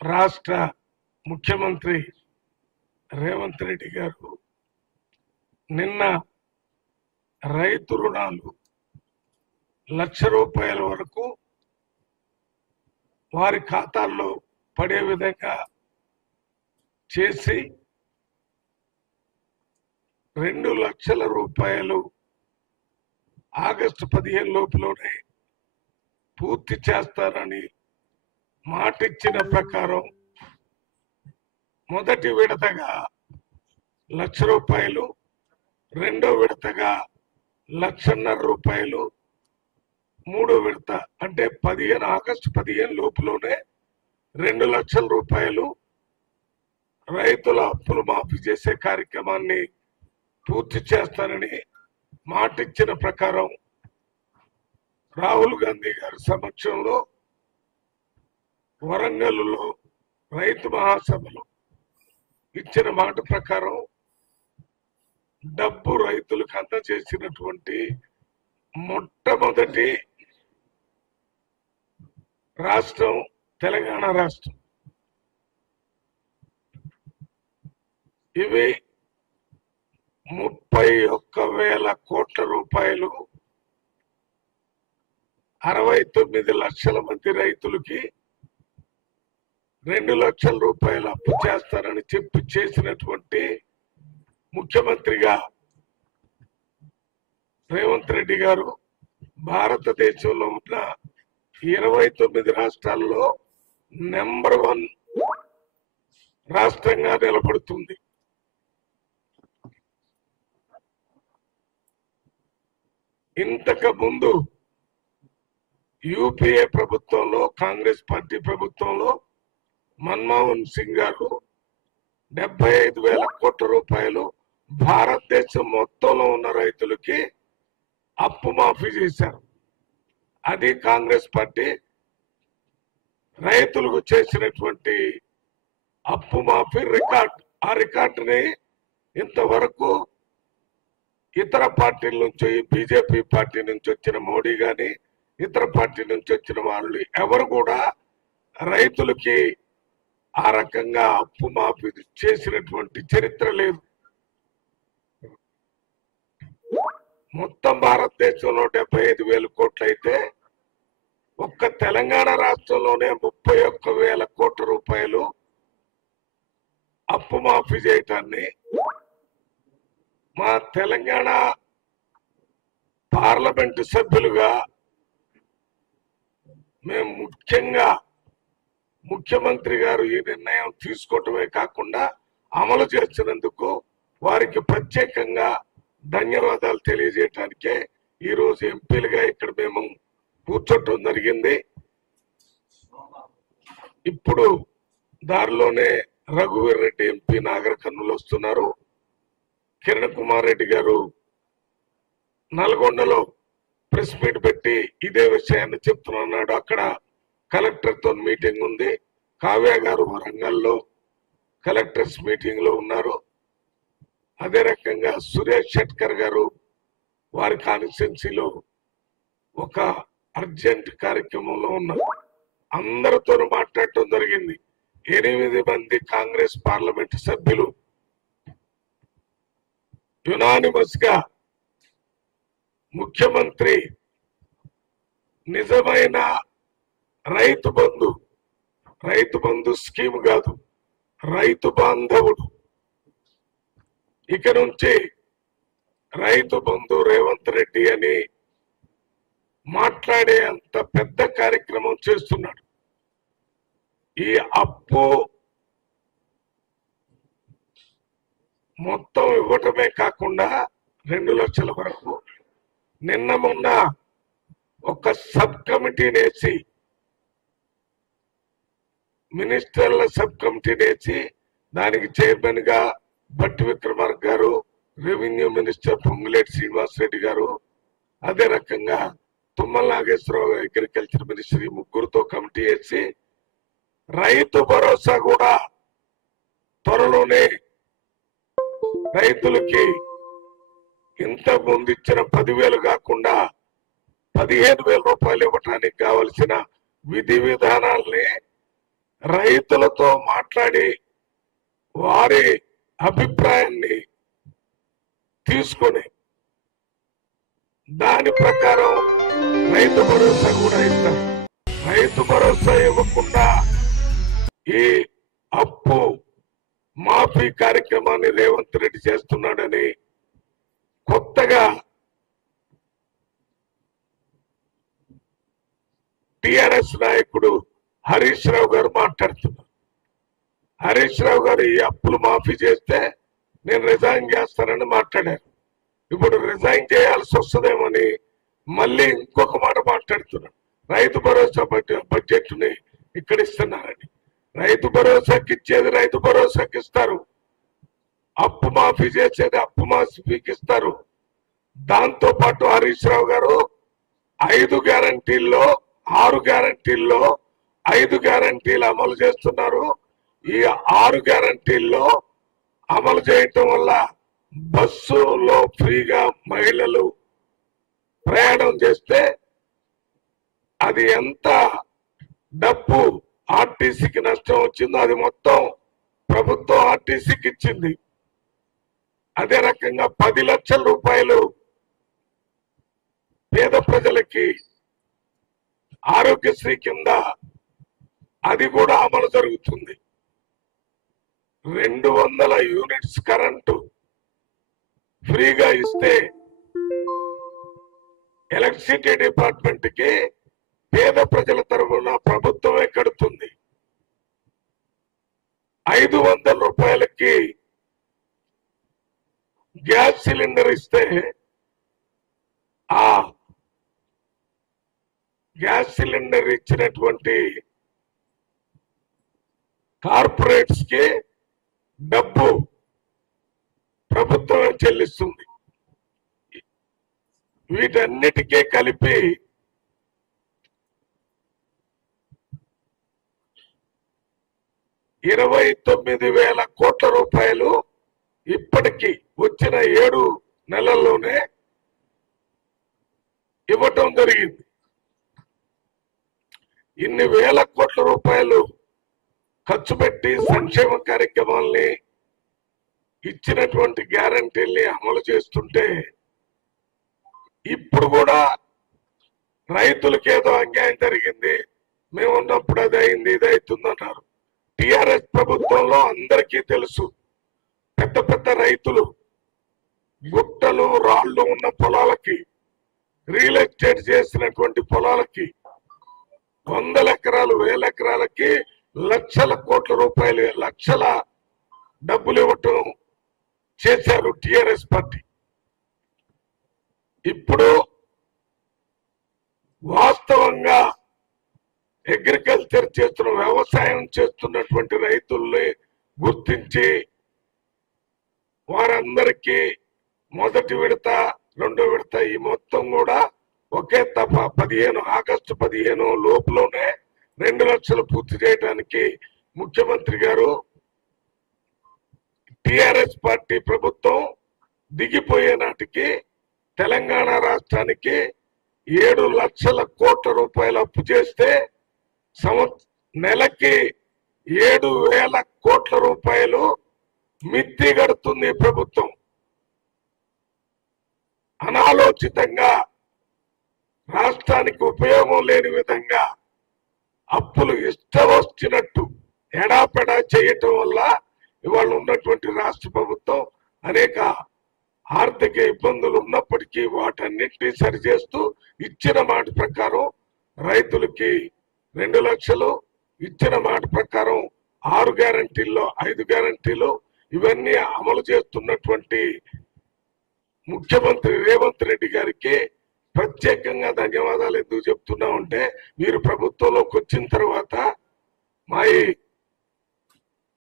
రాష్ట్ర ముఖ్యమంత్రి రేవంత్ రెడ్డి గారు నిన్న రైతు రుణాలు ₹1,00,000 వరకు వారి ఖాతాల్లో పడే విధంగా చేసి ₹2 లక్షల ఆగస్టు 15 లోపులోనే పూర్తి చేస్తారని మాటిచ్చిన ప్రకారం మొదటి విడతగా ₹1,00,000, రెండో విడతగా ₹1,50,000, మూడో విడత అంటే ఆగస్టు 15 లోపులోనే ₹2 లక్షల రైతుల అప్పులు మాఫీ చేసే కార్యక్రమాన్ని పూర్తి చేస్తానని మాటిచ్చిన ప్రకారం రాహుల్ గాంధీ గారి సమక్షంలో వరంగల్లో రైతు మహాసభలో ఇచ్చిన మాట ప్రకారం డబ్బు రైతులకు అందజేసినటువంటి మొట్టమొదటి రాష్ట్రం తెలంగాణ రాష్ట్రం. ఇవి ₹31,000 కోట్ల 69 లక్షల మంది రైతులకి ₹2 లక్షల అప్పు చేస్తారని చెప్పి చేసినటువంటి ముఖ్యమంత్రిగా రేవంత్ రెడ్డి గారు భారతదేశంలో ఉన్న 29 రాష్ట్రాల్లో నెంబర్ 1 రాష్ట్రంగా నిలబడుతుంది. ఇంతకు ముందు యూపీఏ ప్రభుత్వంలో, కాంగ్రెస్ పార్టీ ప్రభుత్వంలో మన్మోహన్ సింగ్ గారు ₹75,000 కోట్ల భారతదేశం మొత్తంలో ఉన్న రైతులకి అప్పు మాఫీ చేశారు. అది కాంగ్రెస్ పార్టీ రైతులకు చేసినటువంటి అప్పు మాఫీ రికార్డు. ఆ రికార్డుని ఇంతవరకు ఇతర పార్టీల నుంచి, బీజేపీ పార్టీ నుంచి వచ్చిన మోడీ గాని, ఇతర పార్టీ నుంచి వచ్చిన వాళ్ళు ఎవరు కూడా రైతులకి ఆ రకంగా అప్పు మాఫీ చేసినటువంటి చరిత్ర లేదు. మొత్తం భారతదేశంలో 75,000 కోట్లు అయితే ఒక్క తెలంగాణ రాష్ట్రంలోనే 31,000 కోట్ల అప్పు మాఫీ చేయటాన్ని మా తెలంగాణ పార్లమెంటు సభ్యులుగా మేము ముఖ్యంగా ముఖ్యమంత్రి గారు ఈ నిర్ణయం తీసుకోవటమే కాకుండా అమలు చేస్తున్నందుకు వారికి ప్రత్యేకంగా ధన్యవాదాలు తెలియజేయడానికే ఈరోజు ఎంపీలుగా ఇక్కడ మేము కూర్చోటం జరిగింది. ఇప్పుడు దారిలోనే రఘువీర్ రెడ్డి ఎంపీ నాగర్ కర్నూలు వస్తున్నారు. కిరణ్ కుమార్ రెడ్డి గారు నల్గొండలో ప్రెస్ మీట్ పెట్టి ఇదే విషయాన్ని చెప్తున్నాడు. అక్కడ కలెక్టర్ తో మీటింగ్ ఉంది. కావ్య గారు వరంగల్లో కలెక్టర్స్ మీటింగ్ లో ఉన్నారు. అదే రకంగా సురేష్ షెట్కర్ గారు వారి కాన్స్టిట్యున్సీలో ఒక అర్జెంట్ కార్యక్రమంలో ఉన్నారు. అందరితో మాట్లాడటం జరిగింది. 8 మంది కాంగ్రెస్ పార్లమెంట్ సభ్యులు యునానిమస్ గా ముఖ్యమంత్రి నిజమైన రైతు బంధు స్కీమ్ కాదు, రైతు బాంధవుడు. ఇక నుంచి రైతు బంధు రేవంత్ రెడ్డి అని మాట్లాడే అంత పెద్ద కార్యక్రమం చేస్తున్నాడు. ఈ అప్పు మొత్తం ఇవ్వటమే కాకుండా 2 లక్షల వరకు నిన్న మొన్న ఒక సబ్ కమిటీని వేసి, మినిస్టర్ల సబ్ కమిటీని వేసి దానికి చైర్మన్ గా భట్టి విక్రమార్క గారు, రెవెన్యూ మినిస్టర్ పొంగులేటి శ్రీనివాసరెడ్డి గారు, అదే రకంగా తుమ్మల నాగేశ్వరరావు అగ్రికల్చర్ మినిస్టర్, ఈ ముగ్గురుతో కమిటీ వేసి రైతు భరోసా కూడా త్వరలోనే రైతులకి ఇంత ముందు ఇచ్చిన 10,000 కాకుండా ₹15,000 ఇవ్వటానికి కావలసిన విధి విధానాల్ని రైతులతో మాట్లాడి వారి అభిప్రాయాన్ని తీసుకొని దాని ప్రకారం రైతు భరోసా కూడా ఇస్తారు. రైతు భరోసా ఇవ్వకుండా ఈ అప్పు మాఫీ కార్యక్రమాన్ని రేవంత్ రెడ్డి చేస్తున్నాడని కొత్తగా టిఆర్ఎస్ నాయకుడు హరీష్ రావు గారు మాట్లాడుతున్నారు. హరీష్ రావు గారు ఈ అప్పులు మాఫీ చేస్తే నేను రిజైన్ చేస్తానని మాట్లాడారు. ఇప్పుడు రిజైన్ చేయాల్సి వస్తుందేమని మళ్ళీ ఇంకొక మాట మాట్లాడుతున్నాడు. రైతు భరోసా బడ్జెట్ ని ఇక్కడ ఇస్తున్నారని. రైతు భరోసాకి ఇచ్చేది రైతు భరోసాకి ఇస్తారు, అప్పు మాఫీ చేసేది అప్పు మాఫీకి ఇస్తారు. దాంతో పాటు హరీష్ రావు గారు 5 గ్యారంటీల్లో 6 గ్యారంటీల్లో 5 గ్యారంటీలు అమలు చేస్తున్నారు. ఈ 6 గ్యారంటీల్లో అమలు చేయటం వల్ల బస్సులో ఫ్రీగా మహిళలు ప్రయాణం చేస్తే అది ఎంత డబ్బు ఆర్టీసీకి నష్టం వచ్చిందో అది మొత్తం ప్రభుత్వం ఆర్టీసీకి ఇచ్చింది. అదే రకంగా 10 లక్షల రూపాయలు పేద ప్రజలకి ఆరోగ్యశ్రీ కింద అది కూడా అమలు జరుగుతుంది. 200 యూనిట్స్ కరెంటు ఫ్రీగా ఇస్తే ఎలక్ట్రిసిటీ డిపార్ట్మెంట్ కి పేద ప్రజల తరఫున ప్రభుత్వమే కడుతుంది. 500 రూపాయలకి గ్యాస్ సిలిండర్ ఇస్తే ఆ గ్యాస్ సిలిండర్ ఇచ్చినటువంటి కార్పొరేట్స్ కి డబ్బు ప్రభుత్వమే చెల్లిస్తుంది. వీటన్నిటికీ కలిపి 29,000 కోట్ల రూపాయలు ఇప్పటికి వచ్చిన 7 నెలల్లోనే ఇవ్వటం జరిగింది. ఇన్ని వేల కోట్ల రూపాయలు ఖర్చు పెట్టి సంక్షేమ కార్యక్రమాల్ని ఇచ్చినటువంటి గ్యారంటీల్ని అమలు చేస్తుంటే ఇప్పుడు కూడా రైతులకు ఏదో అన్యాయం జరిగింది, మేము ఉన్నప్పుడు అది అయింది ఇది అవుతుందన్నారు. టిఆర్ఎస్ ప్రభుత్వంలో అందరికీ తెలుసు, పెద్ద పెద్ద రైతులు గుట్టలు రాళ్లు ఉన్న పొలాలకి, రియల్ ఎస్టేట్ చేసినటువంటి పొలాలకి 100 ఎకరాలు 1000 ఎకరాలకి లక్షల కోట్ల రూపాయలు లక్షల డబ్బులు ఇవ్వటం చేశారు టిఆర్ఎస్ పార్టీ. ఇప్పుడు వాస్తవంగా అగ్రికల్చర్ చేస్తున్న వ్యవసాయం చేస్తున్నటువంటి రైతుల్ని గుర్తించి వారందరికీ మొదటి విడత 2వ విడత ఈ మొత్తం కూడా ఒకే తప్ప ఆగస్టు 15 లోపులోనే 2 లక్షలు పూర్తి చేయడానికి ముఖ్యమంత్రి గారు టిఆర్ఎస్ పార్టీ ప్రభుత్వం దిగిపోయే నాటికి తెలంగాణ రాష్ట్రానికి 7 లక్షల కోట్ల రూపాయలు అప్పు చేస్తే నెలకి 7,000 కోట్ల రూపాయలు మిత్తి గడుతుంది ప్రభుత్వం. అనాలోచితంగా రాష్ట్రానికి ఉపయోగం లేని విధంగా అప్పులు ఇష్టం వచ్చినట్టు ఎడాపెడా చేయటం వల్ల ఇవాళ ఉన్నటువంటి రాష్ట్ర ప్రభుత్వం అనేక ఆర్థిక ఇబ్బందులు ఉన్నప్పటికీ వాటన్నిటినీ సరిచేస్తూ ఇచ్చిన మాట ప్రకారం రైతులకి 2 లక్షలు, ఇచ్చిన మాట ప్రకారం 6 గ్యారంటీల్లో 5 గ్యారంటీలు ఇవన్నీ అమలు చేస్తున్నటువంటి ముఖ్యమంత్రి రేవంత్ రెడ్డి గారికి ప్రత్యేకంగా ధన్యవాదాలు ఎందుకు చెప్తున్నా ఉంటే, మీరు ప్రభుత్వంలోకి వచ్చిన తర్వాత మా